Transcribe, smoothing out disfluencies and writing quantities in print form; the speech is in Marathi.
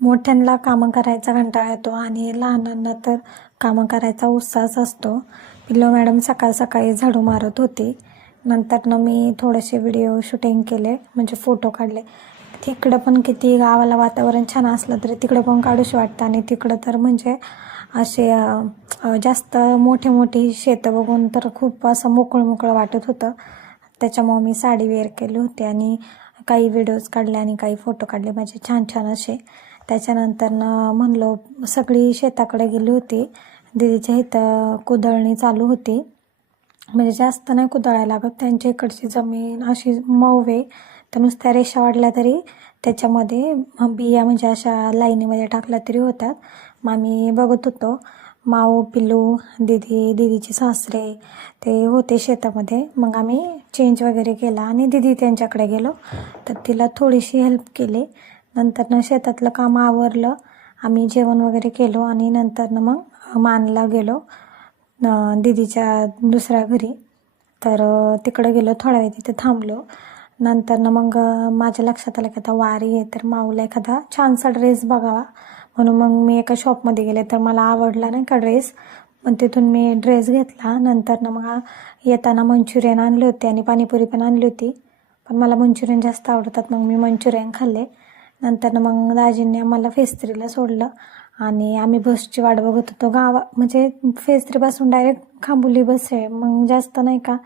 मोठ्यांना कामं करायचा कंटाळा येतो आणि लहानांना तर कामं करायचा उत्साहच असतो. पिल्लू मॅडम सकाळ सकाळी झाडू मारत होती. नंतर मी थोडेसे व्हिडिओ शूटिंग केले, म्हणजे फोटो काढले. तिकडं पण किती गावाला वातावरण छान असलं तरी तिकडं पण काढूशी वाटतं आणि तिकडं तर म्हणजे असे जास्त मोठे मोठी शेतं बघून तर खूप असं मोकळं मोकळं वाटत होतं. त्याच्यामुळं मी साडी वेअर केली होती आणि काही व्हिडिओज काढले आणि काही फोटो काढले माझे छान छान असे. त्याच्यानंतरनं म्हणलो सगळी शेताकडे गेली होती. दीदीच्या इथं कुदळणी चालू होती, म्हणजे जास्त नाही कुदळायला लागत. त्यांच्या इकडची जमीन अशी मऊ आहे, तर नुसत्या रेषा वाढल्या तरी त्याच्यामध्ये बिया म्हणजे अशा लाईनीमध्ये टाकल्या तरी होतात. मग आम्ही बघत होतो. माऊ, पिल्लू, दीदीचे सासरे ते होते शेतामध्ये. मग आम्ही चेंज वगैरे केला आणि दीदी त्यांच्याकडे गेलो, तर तिला थोडीशी हेल्प केली. नंतरनं शेतातलं काम आवरलं, आम्ही जेवण वगैरे केलो आणि नंतरनं मग मानला गेलो दीदीच्या दुसऱ्या घरी. तर तिकडं गेलो, थोडा वेळ तिथे थांबलो. नंतरनं मग माझ्या लक्षात आलं की आता वारी आहे, तर माऊला एखादा छानसा ड्रेस बघावा म्हणून मग मी एका शॉपमध्ये गेले. तर मला आवडला नाही का ड्रेस, पण तिथून मी ड्रेस घेतला. नंतरनं मग येताना मंचुरियन आणले होते आणि पाणीपुरी पण आणली होती, पण मला मंचुरियन जास्त आवडतात, मग मी मंचुरियन खाल्ले. नंतरनं मग दाजींनी आम्हाला फेस 3ला सोडलं आणि आम्ही बसची वाट बघत होतो. म्हणजे फेस 3 पासून डायरेक्ट खांबोली बस आहे, मग जास्त नाही का